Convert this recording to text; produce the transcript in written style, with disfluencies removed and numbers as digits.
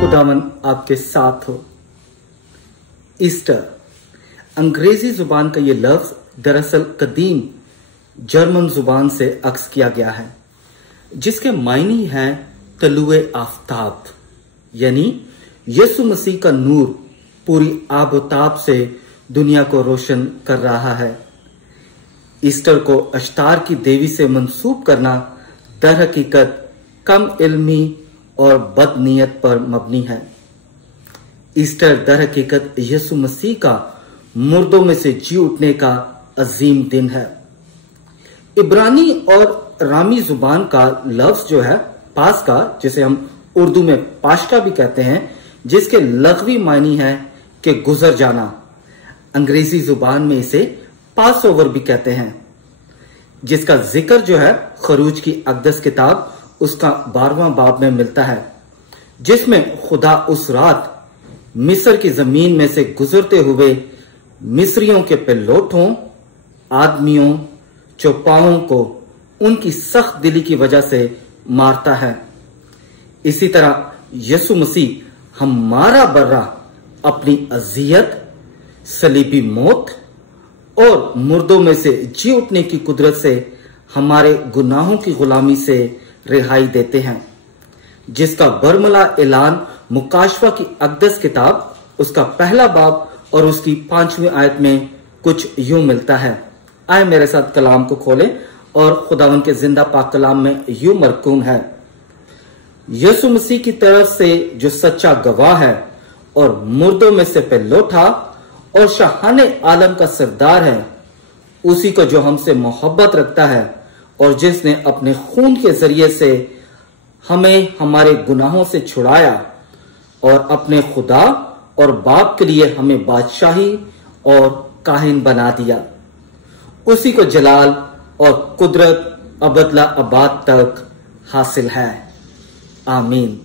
खुदावन आपके साथ हो। ईस्टर अंग्रेजी जुबान का ये लफ्ज दरअसल कदीम जर्मन जुबान से अक्स किया गया है, जिसके मायने हैं तलुए आफताब, यानी यीशु मसीह का नूर पूरी आबोताब से दुनिया को रोशन कर रहा है। ईस्टर को अश्तार की देवी से मंसूब करना दर हकीकत कम इल्मी और बदनीयत पर मबनी है। ईस्टर दर हकीकत यीशु मसीह का मुर्दों में से जी उठने का अजीम दिन है। इब्रानी और रामी जुबान का लफ्ज जो है पास्का, जिसे हम उर्दू में पाश्का भी कहते हैं, जिसके लग़वी मायने है कि गुजर जाना, अंग्रेजी जुबान में इसे पास ओवर भी कहते हैं, जिसका जिक्र जो है खरूज की अक़दस किताब उसका 12वां बाब में मिलता है, जिसमें खुदा उस रात मिस्र की जमीन में से गुजरते हुए मिस्रियों के पिल्लोठों, आदमियों, चौपाओं को उनकी सख्त दिली की वजह से मारता है। इसी तरह यीशु मसीह हमारा बर्रा अपनी अजियत, सलीबी मौत और मुर्दों में से जी उठने की कुदरत से हमारे गुनाहों की गुलामी से रिहाई देते हैं, जिसका बरमला ऐलान मुकाशवा की अक़दस किताब उसका 1 बाब और उसकी 5वीं आयत में कुछ यूं मिलता है। आए मेरे साथ कलाम को खोलें और खुदावन के जिंदा पाक कलाम में यूं मरकूम है, यीशु मसीह की तरफ से जो सच्चा गवाह है और मुर्दों में से पहलोठा और शाहाने आलम का सरदार है, उसी को जो हमसे मोहब्बत रखता है और जिसने अपने खून के जरिए से हमें हमारे गुनाहों से छुड़ाया और अपने खुदा और बाप के लिए हमें बादशाही और काहिन बना दिया, उसी को जलाल और कुदरत अबदला अबाद तक हासिल है। आमीन।